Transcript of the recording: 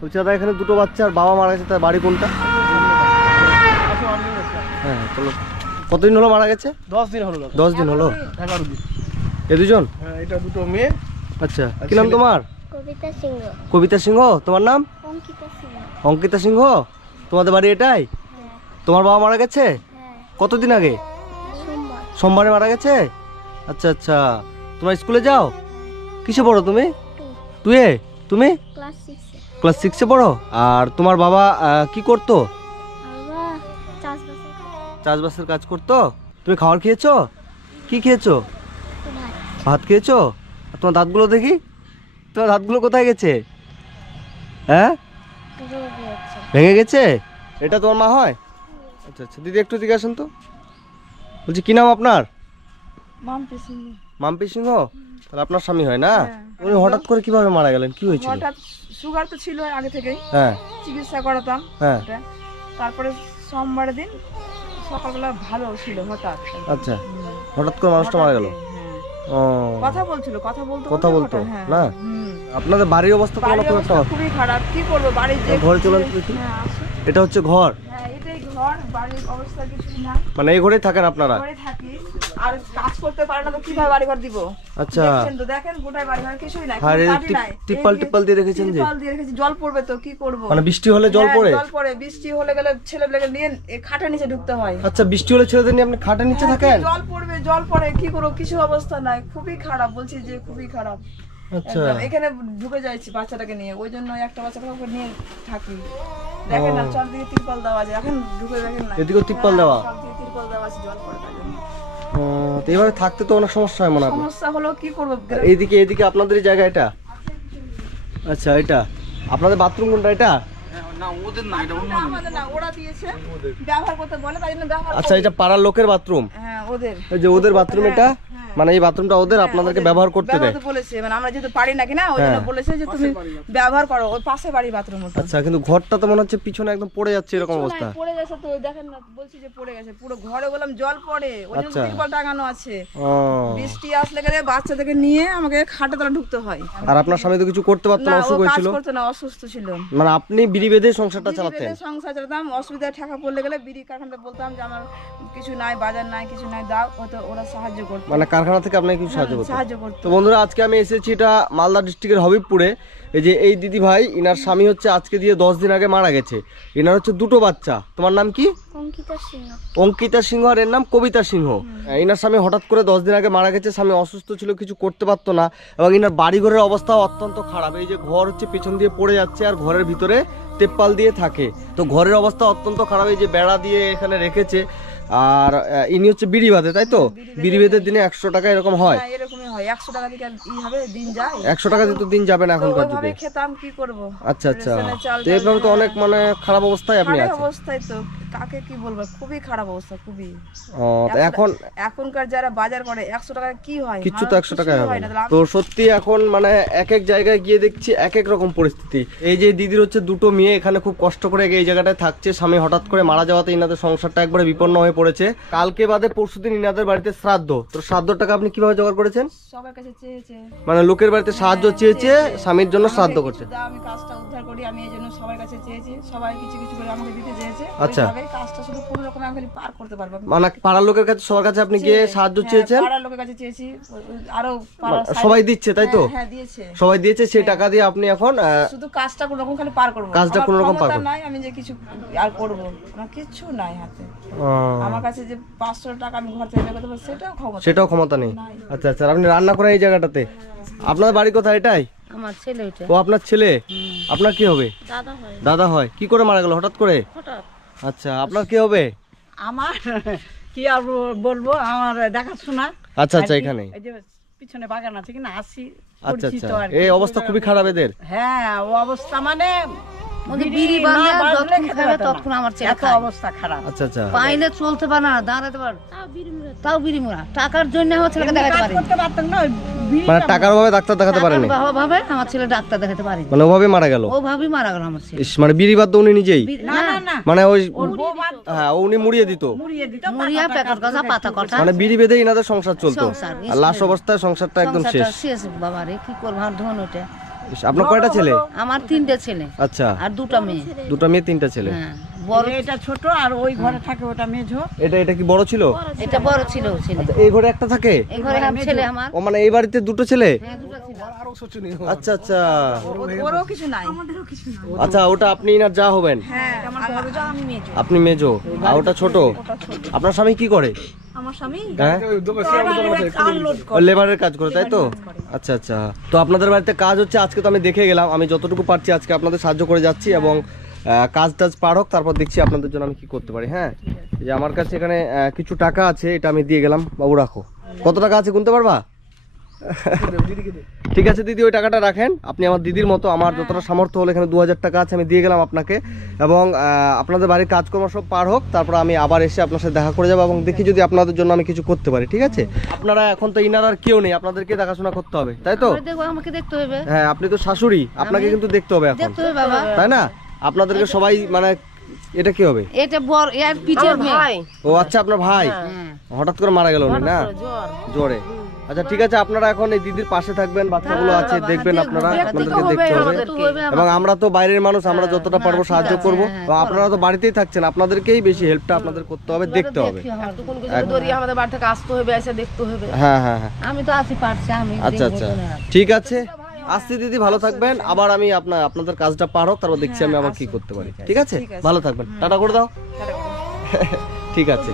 বলছি দাদা এখানে দুটো বাচ্চা আর বাবা মারা গেছে, তার বাড়ি কোনটা? হ্যাঁ চলো। কতদিন হলো মারা গেছে? 10 দিন হলো। 10 দিন হলো। 11 দিন। এ দুজন? হ্যাঁ, এটা দুটো মেয়ে। আচ্ছা, কি নাম তোমার? কবিতা সিংহ। কবিতা সিংহ। তোমার নাম? অঙ্কিতা সিংহ। অঙ্কিতা সিংহ। তোমাদের বাড়ি এটাই? হ্যাঁ। তোমার বাবা মারা গেছে হ্যাঁ। কতদিন আগে? সোমবার। সোমবারে মারা গেছে। আচ্ছা আচ্ছা, তোমরা স্কুলে যাও? কিসে পড়ো তুমি? তুই? তুমি ক্লাস 6 এ। ক্লাস 6 এ পড়ো। আর তোমার বাবা কি করতো? বাবা চাষবাসের কাজ। চাষবাসের কাজ করতো। তুমি খাবার খেয়েছো? কি খেয়েছো? ভাত। ভাত খেয়েছো? আর তোমার দাঁতগুলো দেখি, তোমার দাঁতগুলো কোথায় গেছে? হ্যাঁ, রোগ হয়েছে। ভেঙে গেছে। এটা তোমার মা হয়? আচ্ছা আচ্ছা, দিদি একটু দিকে আসেন তো। বলছি কি নাম আপনার? মাম্পি সিংহ। মাম্পি সিংহ। তাহলে আপনার স্বামী হয় না? হ্যাঁ। উনি হঠাৎ করে কিভাবে মারা গেলেন, কি হয়েছিল? হঠাৎ সুগার তো ছিল আগে থেকেই, হ্যাঁ চিকিৎসা করাতাম। হ্যাঁ। ওটা। তারপরে সোমবার দিন সকালবেলা ভালো ছিল হঠাৎ। আচ্ছা, হঠাৎ করে মানুষটা মারা গেল। হ্যাঁ। ও, কথা বলছিল, কথা বলতো কথা বলতো হ্যাঁ। না? হুম। আপনাদের বাড়ির অবস্থা তো বাড়ির খুব একটা। অবস্থা খুবই খারাপ, কি করবো বাড়ি যে ঘরে চলুন তো দেখি। হ্যাঁ, আসো। এটা হচ্ছে ঘর, হ্যাঁ, এটাই ঘর, বাড়ির অবস্থা কিছু না। মানে এই ঘরেই থাকেন আপনারা? ঘরে থাকি, আর কাজ করতে পারে না তো কিভাবে বাড়ি ঘর দিব? আচ্ছা। দেখছেন তো, দেখেন গোটায় বাড়ি ঘর কিছুই নাই, আর কোনো এই কাঠই নাই। টিপ্পাল টিপ্পাল দিয়ে রেখেছেন যে? টিপ্পাল দিয়ে রেখেছি, জল পড়বে তো কি করব? মানে বৃষ্টি হলে জল হ্যাঁ, পড়ে? জল পড়ে, বৃষ্টি হলে গেলে ছেলেপেলেকে নিয়ে এই খাটের নিচে ঢুকতে হয়। আচ্ছা, বৃষ্টি হলে ছেলেদের নিয়ে আপনি খাটের নিচে হ্যাঁ, থাকেন? জল পড়বে, জল পড়ে কি করব, কিছু অবস্থা নাই, খুবই খারাপ, বলছি যে খুবই খারাপ। আচ্ছা। একদম এখানে ঢুকে যাচ্ছি বাচ্চাটাকে নিয়ে, ওই জন্য একটা বাচ্চাটাকে নিয়ে থাকি। দেখেন না, চারদিকে তিরপল দেওয়া আছে, এখন ঢুকে দেখেন না, এদিকেও তিরপল হ্যাঁ, দেওয়া? সবদিকে তিরপল দেওয়া আছে, জল পড়ে তার জন্য। ও, তো এইভাবে থাকতে তো অনেক সমস্যা হয় মনে হয়। সমস্যা হলো কি করব? এইদিকে এইদিকে আপনাদের জায়গা এটা? আচ্ছা, এটা আপনাদের বাথরুম কোনটা? এটা? না, ওদের না, এটা অন্য। আমাদের না, ওরা দিয়েছে, ব্যবহার করতে বলে তাই জন্য ব্যবহার আচ্ছা, করি। এটা পাড়ার লোকের বাথরুম? হ্যাঁ, ওদের। এই যে ওদের বাথরুম এটা? মানে এই বাথরুমটা ওদের, আপনাদেরকে ব্যবহার করতে দেয়? ব্যবহার বলেছে, মানে আমরা যেহেতু পারি না কিনা, ওই জন্য বলেছে যে তুমি ব্যবহার করো, ওই পাশে বাড়ি বাথরুম ওটা। আচ্ছা, কিন্তু ঘরটা তো মনে হচ্ছে পিছনে একদম পড়ে যাচ্ছে এরকম অবস্থা। পড়ে গেছে তো, ওই দেখেন না, বলছি যে পড়ে গেছে পুরো ঘরে, বললাম জল পড়ে, ওই জন্য আচ্ছা। তিরপল টাঙানো আছে। ও, বৃষ্টি আসলে গেলে বাচ্চাদেরকে নিয়ে আমাকে খাটে তলা ঢুকতে হয়। আর আপনার স্বামী তো কিছু করতে পারতো না, না, ও অসুখ কাজ হয়েছিল? করতো না, অসুস্থ ছিল। মানে আপনি বিড়ি বেঁধে সংসারটা বিড়ি চালাতেন? বেঁধে সংসার চালাতাম, অসুবিধায় ঠেকা পড়লে গেলে বিড়ি কারখানাতে বলতাম যে আমার কিছু নাই, বাজার নাই, কিছু নাই, দাও, হয়তো ওরা সাহায্য করতো। মানে কারখানা থেকে আপনাকে কিছু সাহায্য করতেন? সাহায্য করতো। তো বন্ধুরা, আজকে আমি এসেছি এটা মালদা ডিস্ট্রিক্টের হবিবপুরে। এই যে এই দিদি ভাই, ইনার স্বামী হচ্ছে আজকে দিয়ে 10 দিন আগে মারা গেছে। ইনার হচ্ছে দুটো বাচ্চা। তোমার নাম কি? অঙ্কিতা সিংহ। অঙ্কিতা সিংহ, আর এর নাম কবিতা সিংহ। ইনার স্বামী হঠাৎ করে 10 দিন আগে মারা গেছে। স্বামী অসুস্থ ছিল, কিছু করতে পারতো না, এবং ইনার বাড়িঘরের অবস্থাও অত্যন্ত খারাপ। এই যে ঘর হচ্ছে পেছন দিয়ে পড়ে যাচ্ছে, আর ঘরের ভিতরে তেপ্পাল দিয়ে থাকে। তো ঘরের অবস্থা অত্যন্ত খারাপ। এই যে বেড়া দিয়ে এখানে রেখেছে। আর ইনি হচ্ছে বিড়ি বাঁধে, তাই তো? বিড়ি বেঁধে দিনে 100 টাকা এরকম হয়? হ্যাঁ, এরকমই হয়, 100 টাকা দিকে ই হবে, দিন যায়। 100 টাকা দিয়ে তো দিন যাবে না তো এখনকার ওইভাবে যুগে। খেতাম, কি করব? আচ্ছা আচ্ছা, রেশনের চাল তো এভাবে তো অনেক মানে খারাপ অবস্থায় আপনি খারাপ আছেন। অবস্থায় তো, কাকে কি বলবো, খুবই খারাপ অবস্থা, খুবই। ও, তো এখন এখনকার যারা বাজার করে 100 টাকা কি হয়? কিচ্ছু তো 100 টাকায় কিছুই হবে হয় না। না, তাহলে তো সত্যি এখন মানে এক এক জায়গায় গিয়ে দেখছি এক এক রকম পরিস্থিতি। এই যে দিদির হচ্ছে দুটো মেয়ে, এখানে খুব কষ্ট করে এই জায়গাটায় থাকছে। স্বামী হঠাৎ করে মারা যাওয়াতে ইনাদের সংসারটা একবারে বিপন্ন হয়ে পড়েছে। কালকে বাদে পরশুদিন ইনাদের বাড়িতে শ্রাদ্ধ। তো শ্রাদ্ধর টাকা আপনি কিভাবে জোগাড় করেছেন? সবার কাছে চেয়েছে, মানে লোকের বাড়িতে সাহায্য চেয়েছে, স্বামীর জন্য শ্রাদ্ধ করছে। কিছু দাও, আমি কাজটা উদ্ধার করি, আমি এই জন্য সবার কাছে চেয়েছি, সবাই কিছু কিছু করে আমাকে দিতে চেয়েছে। আচ্ছা। ওইভাবে কাজটা শুধু কোনো রকম আমি খালি পার করতে পারবো। মানে পাড়ার লোকের কাছে, সবার কাছে আপনি গিয়ে সাহায্য চেয়েছেন? পাড়ার লোকের কাছে চেয়েছি, আরো পাড়ার side- সবাই দিচ্ছে, তাই তো? হ্যাঁ, দিয়েছে। সবাই দিয়েছে, সেই টাকা দিয়ে আপনি এখন শুধু কাজটা কোনো রকম খালি পার করবো। কাজটা আমার কোনোরকম পার ক্ষমতা করবো। নাই আমি যে কিছু আর করবো, আমার কিচ্ছু নাই হাতে। আমার কাছে যে 500 টাকা আমি ঘর থেকে বের করতে পারবো, সেটাও ক্ষমতা নেই। আচ্ছা আচ্ছা, আপনি রান্না করেন এই জায়গাটাতে? আপনার বাড়ি কোথায়? এটাই? আমার ছেলে ওটা। ও, আপনার ছেলে? আপনার কি হবে? দাদা হয়। দাদা হয়। কি করে মারা গেল হঠাৎ করে? হঠাৎ। আচ্ছা, আপনার কি হবে? আমার কি আর বলবো, আমার দেখাশোনা। আচ্ছা আচ্ছা, এখানে? এই যে পিছনে বাগান আছে কিনা, আসি। আচ্ছা পরিচিত আচ্ছা, আর কি। এই অবস্থা খুবই খারাপ এদের। হ্যাঁ, ও অবস্থা মানে ওদের বিড়ি বাঁধে, যতক্ষণ খাবে ততক্ষণ আমার ছেলে এত খায়। অবস্থা খারাপ। আচ্ছা আচ্ছা, পাইলে চলতে পারে না, দাঁড়াতে পারে, তাও বিড়ি মোড়া। টাকার জন্য আমার ছেলেকে দেখাতে কাজ পারি। করতে পারতাম না, ওই বিড়িটা মানে টাকার অভাবে ডাক্তার দেখাতে পারেনি? ভাবে আমার ছেলে ডাক্তার দেখাতে পারি, মানে ওভাবে মারা গেল? ও ভাবেই মারা গেল আমার ছেলে। ইস, মানে বিড়ি বাদ উনি নিজেই? না না না, মানে ওই ওর বউ বাদ হ্যাঁ, উনি মুড়িয়ে দিত? মুড়িয়ে দিত, মরিয়া প্যাকেট কথা, পাতা কথা। মানে বিড়ি বেঁধে ইনাদের সংসার চলতো, সংসার, আর লাশ অবস্থায় সংসারটা একদম শেষ। সংসারটা শেষ বাবা রে, কি করবো আর ধন ওটা। আপনার কয়টা ছেলে? আমার 3টে ছেলে আচ্ছা, আর 2টা মেয়ে। 2টা মেয়ে 3টা ছেলে। হ্যাঁ, বড় এটা ছোট আর ওই ঘরে থাকে ওটা মেঝো। এটা কি বড় ছিল? এটা বড় ছিল ছেলে। আচ্ছা, এই ঘরে একটা থাকে? এই ঘরে ছেলে আমার। ও মানে এই বাড়িতে 2টো ছেলে? হ্যাঁ, 2টা ছিল। আচ্ছা আচ্ছা ওরও কিছু নাই। আচ্ছা, ওটা আপনি ইনার যা হবেন? হ্যাঁ আমার বড় যা, আমি মেজো। আপনি মেজো আর ওটা ছোট? আপনার স্বামী কি করে? আমার স্বামী হ্যাঁ, আনলোড ও লেবারের কাজ করে, তাই তো? আচ্ছা আচ্ছা, তো আপনাদের বাড়িতে কাজ হচ্ছে, আজকে তো আমি দেখে গেলাম, আমি যতটুকু পারছি আজকে আপনাদের সাহায্য করে যাচ্ছি এবং কাজ টাজ পার হোক, তারপর দেখছি আপনাদের জন্য আমি কি করতে পারি। হ্যাঁ, এই যে আমার কাছে এখানে কিছু টাকা আছে, এটা আমি দিয়ে গেলাম। বাবু রাখো। কত টাকা আছে গুনতে পারবা? ঠিক আছে দিদি, ওই টাকাটা রাখেন, আপনি আমার দিদির মতো, আমার যতটা সামর্থ্য হলো এখানে 2000 টাকা আছে, আমি দিয়ে গেলাম আপনাকে। এবং আপনাদের বাড়ির কাজকর্ম সব পার হোক, তারপর আমি আবার এসে আপনার সাথে দেখা করে যাবো এবং দেখি যদি আপনাদের জন্য আমি কিছু করতে পারি। ঠিক আছে? আপনারা এখন তো ইনার আর কেউ নেই, আপনাদেরকে দেখাশোনা করতে হবে, তাই তো? আমরা দেখবো, আমাকে দেখতে হবে। হ্যাঁ, আপনি তো শাশুড়ি, আপনাকে কিন্তু দেখতে হবে এখন, দেখতে হবে বাবা। তাই না? আপনাদেরকে সবাই মানে, এটা কি হবে? এটা বড় এর পিছের মেয়ে। ও আচ্ছা, আপনার ভাই হ্যাঁ। হঠাৎ করে মারা গেল উনি, না? জ্বরে। আচ্ছা ঠিক আছে, আপনারা এখন এই দিদির পাশে থাকবেন, বাচ্চাগুলো আছে দেখবেন, আপনারা আপনাদেরকে দেখতে হবে। এবং আমরা তো বাইরের মানুষ, আমরা যতটা পারবো সাহায্য করব। আপনারা তো বাড়িতেই থাকছেন, আপনাদেরকেই বেশি হেল্পটা আপনাদের করতে হবে, দেখতে হবে। আমাদের বাড়ি থেকে আসতে হবে, এসে দেখতে হবে। হ্যাঁ হ্যাঁ হ্যাঁ, আমি তো আছি, পারছি আমি। আচ্ছা আচ্ছা, ঠিক আছে, আসছি দিদি, ভালো থাকবেন। আবার আমি আপনাদের কাজটা পার হোক, তারপর দেখছি আমি আবার কি করতে পারি। ঠিক আছে, ভালো থাকবেন, টাটা করে দাও। ঠিক আছে।